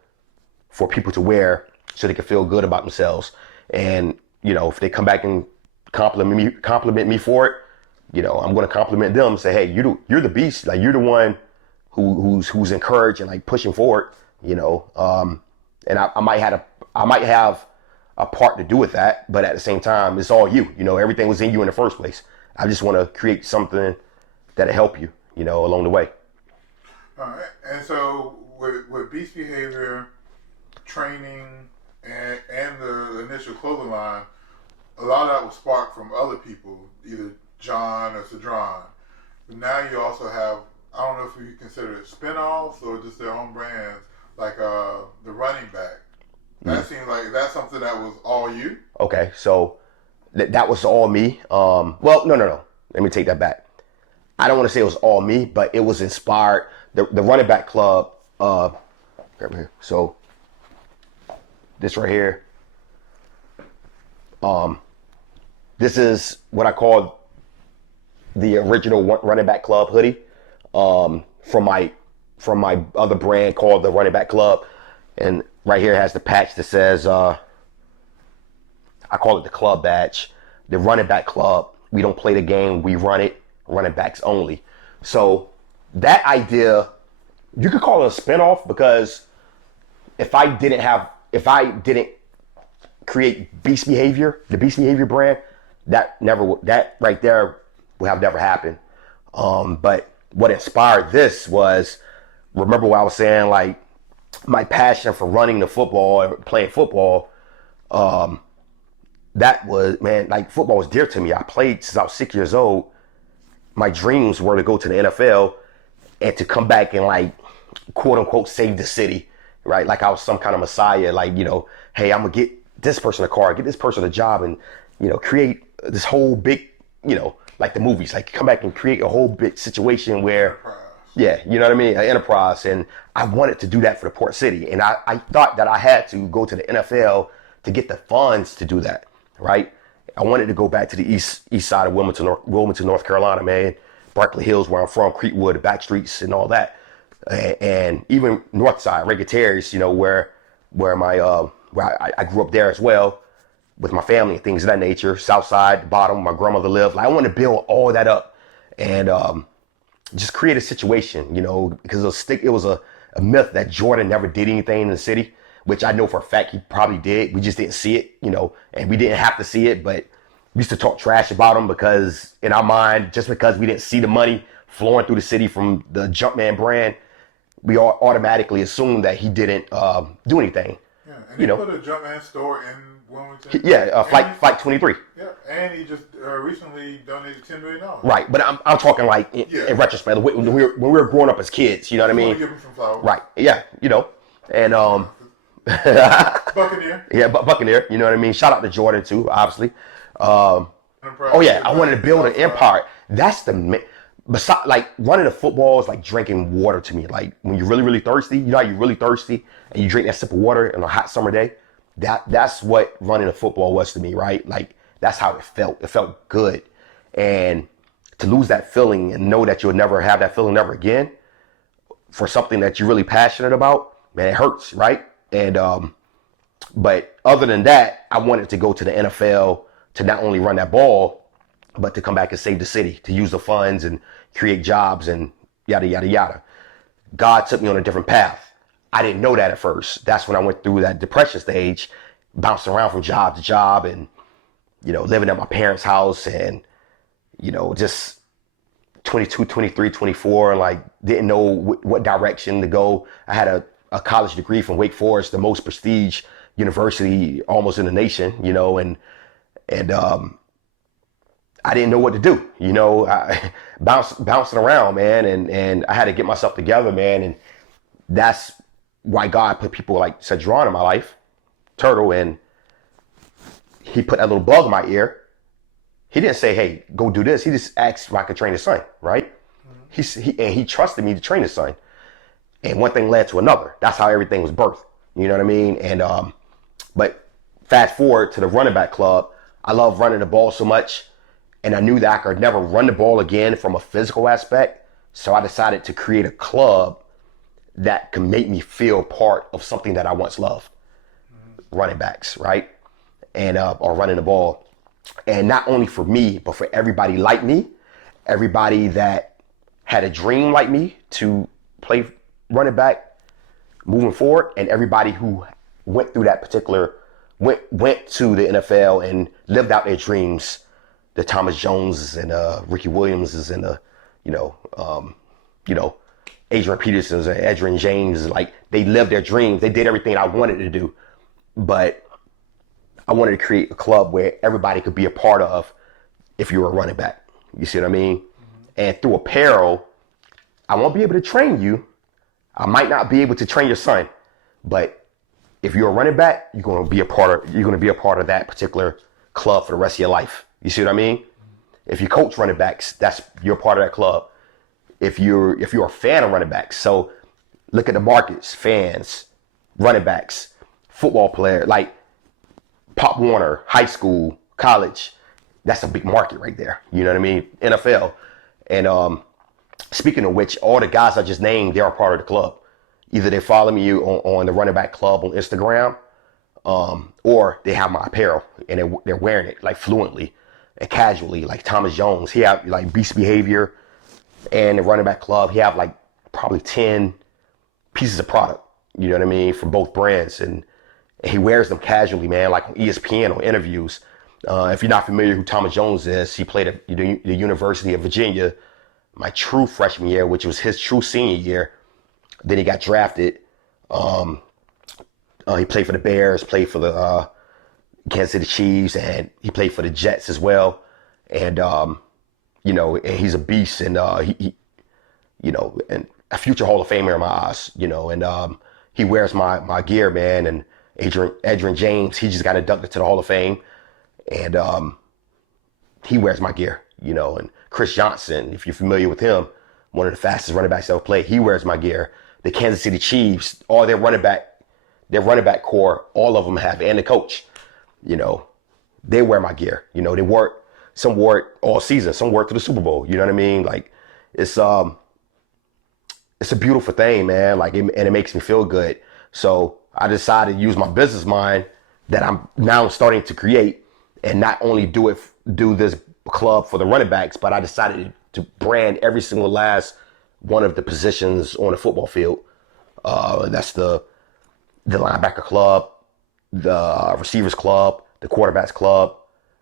for people to wear so they can feel good about themselves. And, you know, if they come back and compliment me for it, you know, I'm going to compliment them and say, hey, you're the beast. Like, you're the one who's encouraged and like pushing forward, you know. And I might have a part to do with that, but at the same time, it's all you. You know, everything was in you in the first place. I just want to create something that'll help you, you know, along the way. All right. And so with Beast Behavior training and the initial clothing line, a lot of that was sparked from other people, either John or Cedron. But now you also have, I don't know if you consider it spin-offs or just their own brands, like the running back. That seems like that's something that was all you. Okay, so that was all me. Well, no. Let me take that back. I don't want to say it was all me, but it was inspired. The running back club. Right here. So this right here. This is what I call the original running back club hoodie from my other brand called the Running Back Club, and right here it has the patch that says I call it the club badge, the Running Back Club. We don't play the game, we run it, running backs only. So that idea, you could call it a spinoff, because if I didn't create Beast Behavior, the Beast Behavior brand, that right there would have never happened. But what inspired this was, remember what I was saying, like my passion for running the football and playing football. That was, man, like football was dear to me. I played since I was 6 years old. My dreams were to go to the NFL and to come back and, like, quote unquote, save the city, right? Like I was some kind of messiah, like, hey, I'm gonna get this person a car, get this person a job, and, create this whole big, like the movies, like come back and create a whole big situation where, yeah, you know what I mean? An enterprise. And I wanted to do that for the Port City. And I thought that I had to go to the NFL to get the funds to do that, right? I wanted to go back to the east side of Wilmington, North Carolina, man. Berkeley Hills, where I'm from, Creekwood, the back streets and all that. And even north side, Reagan Terrace, where I grew up there as well with my family and things of that nature. South side, the bottom, my grandmother lived. Like, I want to build all that up and just create a situation, because it was a myth that Jordan never did anything in the city, which I know for a fact he probably did. We just didn't see it, and we didn't have to see it, but we used to talk trash about him because in our mind, just because we didn't see the money flowing through the city from the Jumpman brand, we all automatically assumed that he didn't do anything. Yeah, and he put a Jumpman store in Wilmington. Yeah, Flight 23. Yeah, and he just recently donated $10 million. Right, but I'm talking like in retrospect, when we were growing up as kids, you know what I mean? Give him some flowers. Right, yeah, and Buccaneer. Yeah, Buccaneer, you know what I mean? Shout out to Jordan too, obviously. I wanted to build an empire. That's besides, like, running a football is like drinking water to me. Like, when you're really, really thirsty, how you're really thirsty and you drink that sip of water on a hot summer day. That's what running a football was to me, right? Like, that's how it felt. It felt good. And to lose that feeling and know that you'll never have that feeling ever again for something that you're really passionate about, man, it hurts, right? And but other than that, I wanted to go to the NFL to not only run that ball, but to come back and save the city, to use the funds and create jobs and yada, yada, yada. God took me on a different path. I didn't know that at first. That's when I went through that depression stage, bouncing around from job to job and, living at my parents' house and, just 22, 23, 24, and like didn't know what direction to go. I had a college degree from Wake Forest, the most prestige university almost in the nation, and I didn't know what to do, I bouncing around, man. And I had to get myself together, man. And that's why God put people like Cedron in my life, Turtle, and he put that little bug in my ear. He didn't say, hey, go do this. He just asked if I could train his son, right? Mm-hmm. He trusted me to train his son. And one thing led to another. That's how everything was birthed. You know what I mean? And but fast forward to the running back club. I love running the ball so much. And I knew that I could never run the ball again from a physical aspect. So I decided to create a club that can make me feel part of something that I once loved. Mm-hmm. Running backs, right? And or running the ball. And not only for me, but for everybody like me, everybody that had a dream like me to play running back moving forward, and everybody who went through that particular, went to the NFL and lived out their dreams. The Thomas Joneses and Ricky Williamses and Adrian Petersons and Adrian James, like they lived their dreams. They did everything I wanted to do, but I wanted to create a club where everybody could be a part of if you were a running back. You see what I mean? Mm-hmm. And through apparel, I won't be able to train you. I might not be able to train your son, but if you're a running back, you're going to be a part of that particular club for the rest of your life. You see what I mean? Mm-hmm. If you coach running backs, you're part of that club. If you're a fan of running backs, so look at the markets, fans, running backs, football player, like Pop Warner, high school, college, that's a big market right there. You know what I mean? NFL. And speaking of which, all the guys I just named, they're a part of the club. Either they follow me on the Running Back Club on Instagram, or they have my apparel and they're wearing it like fluently and casually. Like Thomas Jones, he have like Beast Behavior and the Running Back Club. He have like probably 10 pieces of product, you know what I mean, from both brands. And he wears them casually, man, like on ESPN on interviews. If you're not familiar who Thomas Jones is, he played at the University of Virginia my true freshman year, which was his true senior year. Then he got drafted. He played for the Bears, played for the Kansas City Chiefs, and he played for the Jets as well. And, you know, and he's a beast, and he you know, and a future Hall of Famer in my eyes, you know, and he wears my gear, man. And Adrian James, he just got inducted to the Hall of Fame, and he wears my gear, you know. And Chris Johnson, if you're familiar with him, one of the fastest running backs ever played, he wears my gear. The Kansas City Chiefs, all their running back core, all of them have, and the coach, you know, they wear my gear. You know, some wore it all season, some wore it to the Super Bowl. You know what I mean? Like, it's a beautiful thing, man. Like, and it makes me feel good. So I decided to use my business mind that I'm now starting to create, and not only do this club for the running backs, but I decided to brand every single last one of the positions on the football field. That's the linebacker club, the receivers club, the quarterbacks club,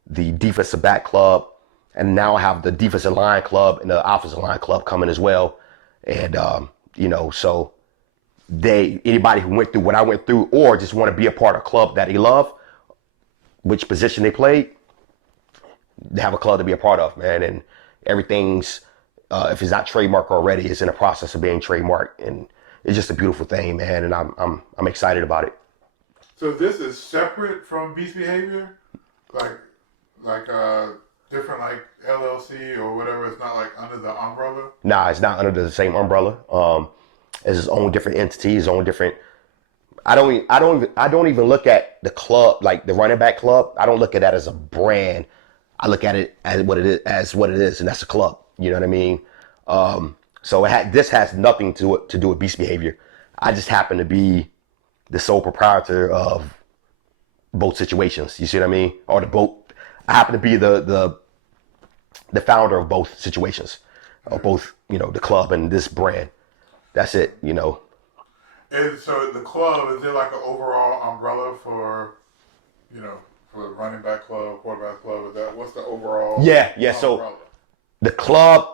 the defensive back club, and now I have the defensive line club and the offensive line club coming as well. And you know, so anybody who went through what I went through, or just want to be a part of a club that they love, which position they played, they have a club to be a part of, man. And everything's, if it's not trademarked already, it's in the process of being trademarked, and it's just a beautiful thing, man. And I'm excited about it. So this is separate from Beast Behavior, like different, like LLC or whatever. It's not like under the umbrella. Nah, it's not under the same umbrella. It's its own different entity, its own different. I don't even look at the club, like the running back club. I don't look at that as a brand. I look at it as what it is, and that's a club. You know what I mean? So this has nothing to do with Beast Behavior. I just happen to be the sole proprietor of both situations. You see what I mean? Or I happen to be the founder of both situations, of both, you know, the club and this brand. That's it, you know. And so the club, is there like an overall umbrella for, you know, for the running back club, quarterback club? What's the overall? Yeah. umbrella? So the club,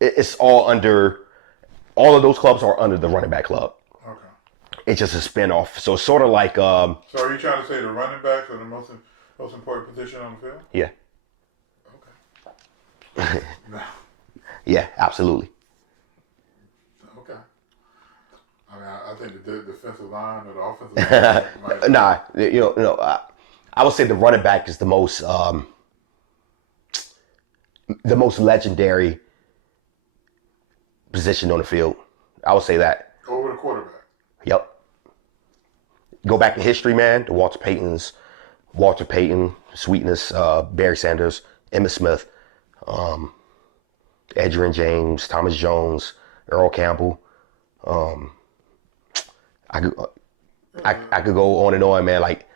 it's all under. All of those clubs are under the running back club. Okay. It's just a spinoff. So it's sort of like. So are you trying to say the running backs are the most important position on the field? Yeah. Okay. No. Yeah, absolutely. Okay. I mean, I think the defensive line or the offensive line. Nah, you know, I would say the running back is the most legendary position on the field. I would say that. Over the quarterback. Yep. Go back in history, man. The Walter Payton, Sweetness, Barry Sanders, Emmitt Smith, Adrian James, Thomas Jones, Earl Campbell. I could go on and on, man. Like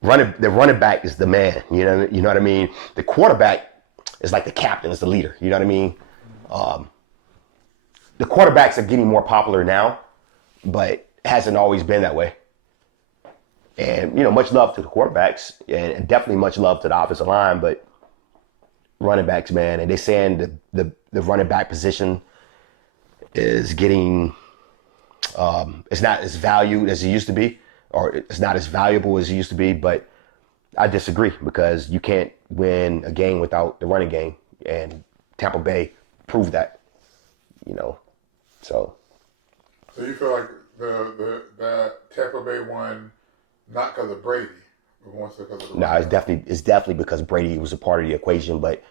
the running back is the man. You know what I mean? The quarterback is like the captain, is the leader. You know what I mean? The quarterbacks are getting more popular now, but it hasn't always been that way. And, you know, much love to the quarterbacks, and definitely much love to the offensive line, but running backs, man. And they're saying the running back position is getting, it's not as valued as it used to be, or it's not as valuable as it used to be. But I disagree, because you can't win a game without the running game, and Tampa Bay proved that, you know. So you feel like the Tampa Bay won not because of Brady, but more so because of the no, it's definitely because Brady was a part of the equation. But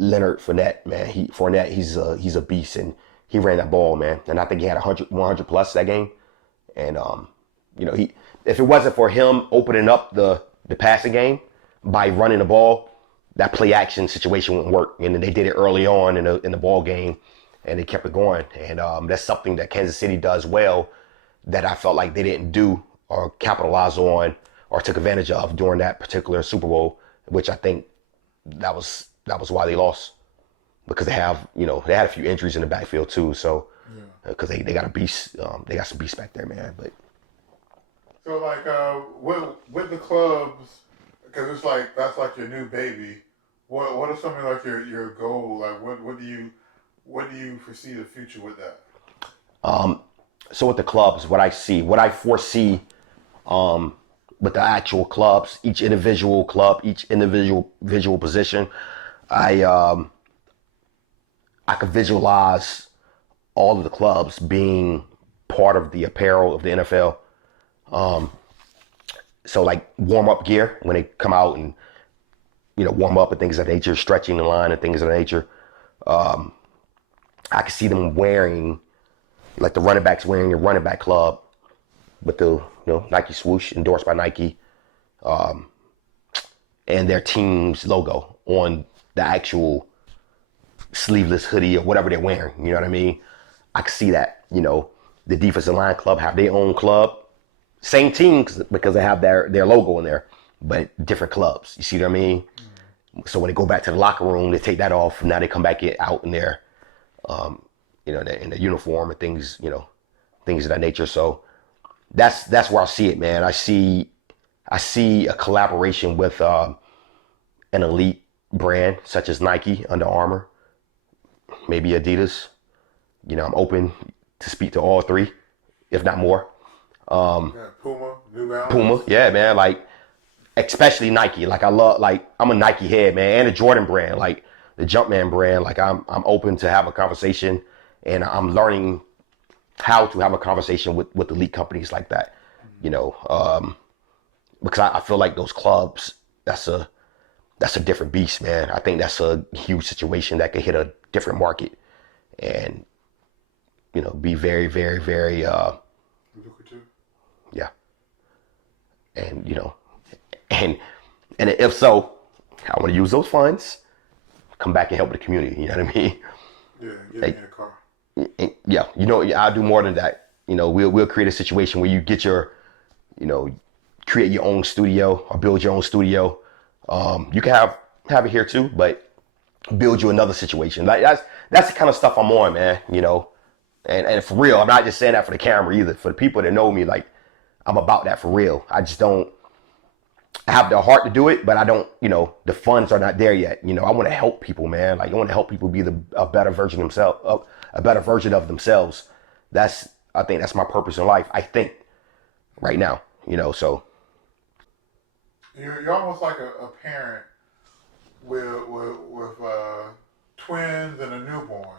Leonard Fournette, man, he's a beast, and he ran that ball, man. And I think he had 100 plus that game. And if it wasn't for him opening up the passing game by running the ball, that play action situation wouldn't work. And then they did it early on in the ball game, and they kept it going. And that's something that Kansas City does well that I felt like they didn't do or capitalize on or took advantage of during that particular Super Bowl, which I think that was why they lost, because they had a few injuries in the backfield too. So because they got a beast, they got some beasts back there, man. But so like with the clubs, because it's like that's like your new baby. What are some of like your goal? Like what do you foresee the future with that? So with the clubs, what I foresee with the actual clubs, each individual club, each individual position, I could visualize all of the clubs being part of the apparel of the NFL. So like warm up gear when they come out and warm up and things of that nature, stretching the line and things of that nature. I could see them wearing, like the running backs wearing a running back club with the Nike swoosh endorsed by Nike, and their team's logo on the actual sleeveless hoodie or whatever they're wearing. You know what I mean? I could see that. The defensive line club have their own club, same team because they have their logo in there, but different clubs. You see what I mean? So when they go back to the locker room, they take that off. Now they come back out in their, in the uniform and things, things of that nature. So that's where I see it, man. I see a collaboration with an elite brand such as Nike, Under Armour, maybe Adidas. I'm open to speak to all three, if not more. Puma, New Balance. Puma, yeah, man. Like, especially Nike. Like, I'm a Nike head, man, and the Jordan brand, like the Jumpman brand. Like, I'm open to have a conversation, and I'm learning how to have a conversation with elite companies like that. Because I feel like those clubs, that's a different beast, man. I think that's a huge situation that could hit a different market, and be very, very, very lucrative. Yeah. And and if so, I want to use those funds, come back and help the community. You know what I mean? Yeah, get me a car. Yeah, I'll do more than that. We'll create a situation where you get your, create your own studio or build your own studio. You can have it here too, but build you another situation. Like that's the kind of stuff I'm on, man. And for real, I'm not just saying that for the camera either. For the people that know me, like, I'm about that for real. I just don't have the heart to do it, but I don't, the funds are not there yet. I want to help people, man. Like, I want to help people be a better version of themselves. I think that's my purpose in life. I think right now, so. You're almost like a parent with twins and a newborn.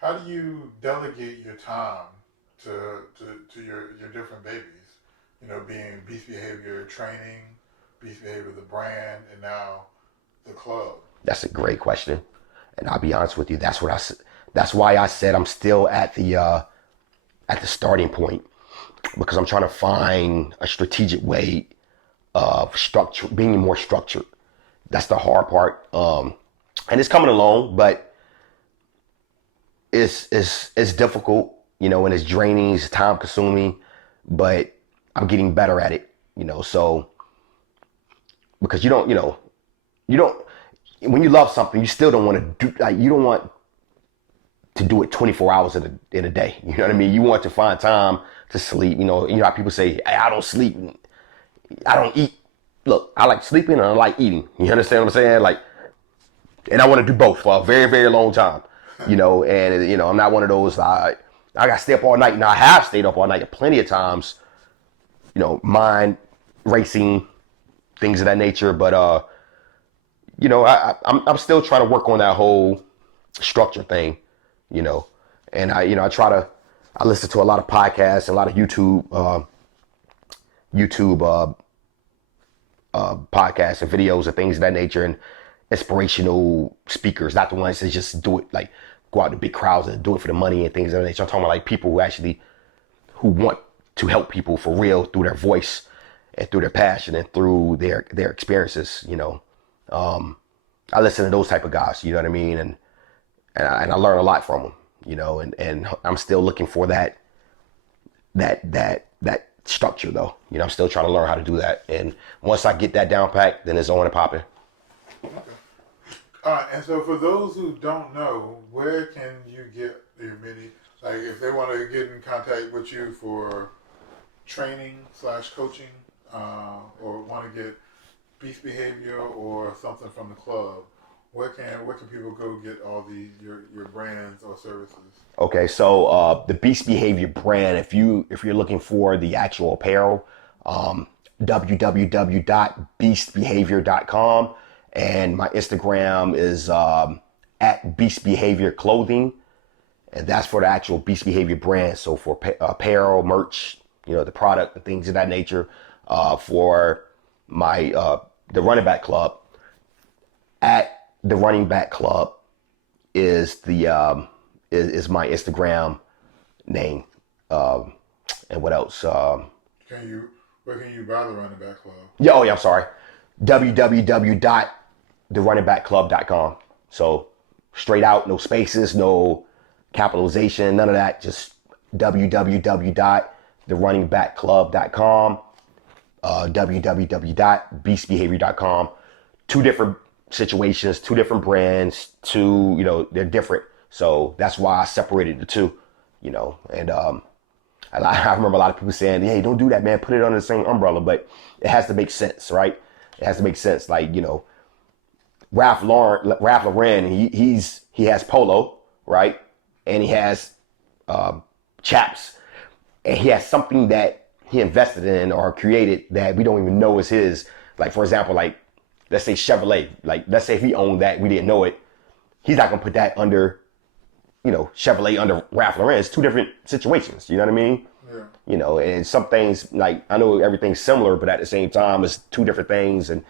How do you delegate your time to your different babies? Being Beast Behavior training, Beast Behavior the brand, and now the club. That's a great question, and I'll be honest with you. That's why I said I'm still at the starting point, because I'm trying to find a strategic way of structure, being more structured. That's the hard part, and it's coming along, but it's difficult, and it's draining, it's time consuming, but I'm getting better at it, so, because you don't, when you love something, you still don't want to do, like, you don't want to do it 24 hours in a day. You know what I mean? You want to find time to sleep. You know how people say, hey, I don't sleep, I don't eat. Look, I like sleeping and I like eating. You understand what I'm saying? Like, and I want to do both for a very, very long time. And I'm not one of those, I got to stay up all night. Now, I have stayed up all night plenty of times, mind racing, things of that nature. But, I'm still trying to work on that whole structure thing, and I listen to a lot of podcasts, a lot of YouTube podcasts and videos and things of that nature, and inspirational speakers, not the ones that just do it, like, go out to big crowds and do it for the money and things of that nature. I'm talking about, like, people who want to help people for real through their voice and through their passion and through their experiences. I listen to those type of guys, you know what I mean? And I learn a lot from them, and I'm still looking for that structure though. I'm still trying to learn how to do that. And once I get that down packed, then it's on and popping. Okay. And so for those who don't know, where can you get your mini, like if they want to get in contact with you for training / coaching, or want to get beast behavior or something from the club, where can people go get all your brands or services? Okay, so the Beast Behavior brand, if you're looking for the actual apparel, www.beastbehavior.com, and my Instagram is at Beast Behavior Clothing, and that's for the actual Beast Behavior brand. So for apparel, merch, the product, the things of that nature. For my the Running Back Club, at the Running Back Club is the is my Instagram name. And what else? Where can you buy the Running Back Club? Yeah, I'm sorry. www.therunningbackkclub.com. So straight out, no spaces, no capitalization, none of that. Just www.therunningbackkclub.com. www.beastbehavior.com. Two different situations, two different brands, they're different. So that's why I separated the two, and I remember a lot of people saying, hey, don't do that, man. Put it under the same umbrella, but it has to make sense, right? It has to make sense. Like, Ralph Lauren, he has polo, right? And he has chaps, and he has something that he invested in or created that we don't even know is his. Like, for example, like, let's say Chevrolet, like, let's say if he owned that, we didn't know it. He's not going to put that under, Chevrolet under Ralph Lauren. It's two different situations. You know what I mean? Yeah. And some things, like, I know everything's similar, but at the same time, it's two different things, and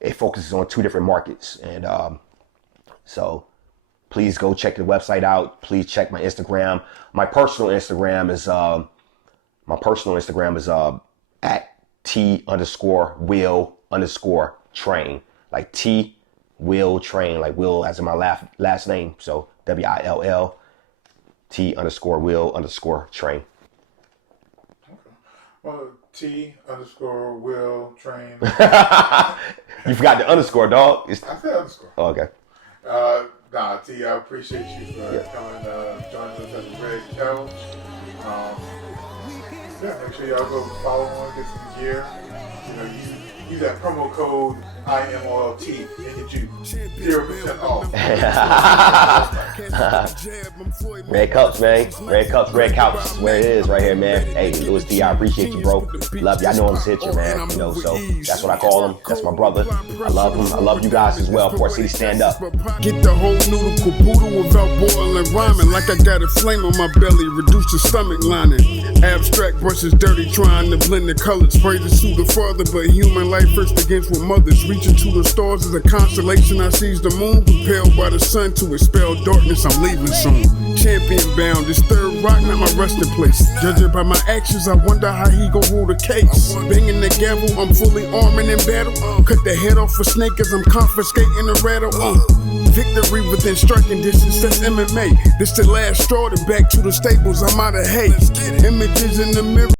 it focuses on two different markets. And so please go check the website out. Please check my Instagram. My personal Instagram is at T_Will_train, like T Will Train, like Will as in my last name. So WILL T_Will_train. Okay. Well, T_Will Train. You forgot the underscore, dog. I said underscore. Oh, okay. T, I appreciate you for coming joining us at the Red Couch. Make sure y'all go follow him, get some gear. Use that promo code IMOLT and get you 0% off. Red Cups, man. Red Cups, Red Couch. Where it is right here, man. Hey, Louis T, I appreciate you, bro. Love you. I know I'm his hitcher, man. So that's what I call him. That's my brother. I love him. I love you guys as well. Of course, he stand up. Get the whole noodle caboodle without boiling rhyming. Like I got a flame on my belly. Reduce the stomach lining. Abstract brushes dirty, trying to blend the colors. Pray to sue the father, but human life first begins with mothers. Reaching to the stars is a constellation. I seize the moon, compelled by the sun to expel darkness. I'm leaving soon. Champion bound, this third rock, not my resting place. Judging by my actions, I wonder how he gon' rule the case. Banging the gavel, I'm fully armed and in battle. Cut the head off a snake as I'm confiscating the rattle. Victory within striking distance, that's MMA. This the last straw, to back to the stables, I'm out of hay. Images in the mirror.